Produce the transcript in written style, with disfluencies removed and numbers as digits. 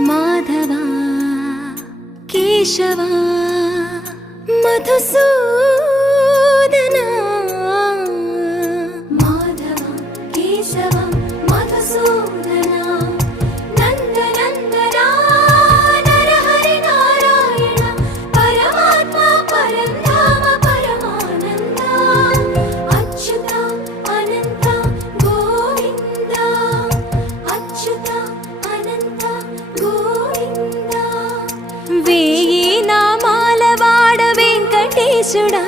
మాధవా కేశవా మధుసూదనా మాధవా కేశవా మధుసూదనా నందనందనా నరహరి నారాయణ పరమాత్మ పరంధామ పరమానంద అచ్యుత అనంత గోవింద అచ్యుత అనంత గోవింద వేయి నామాల వాడ వెంకటేశుడా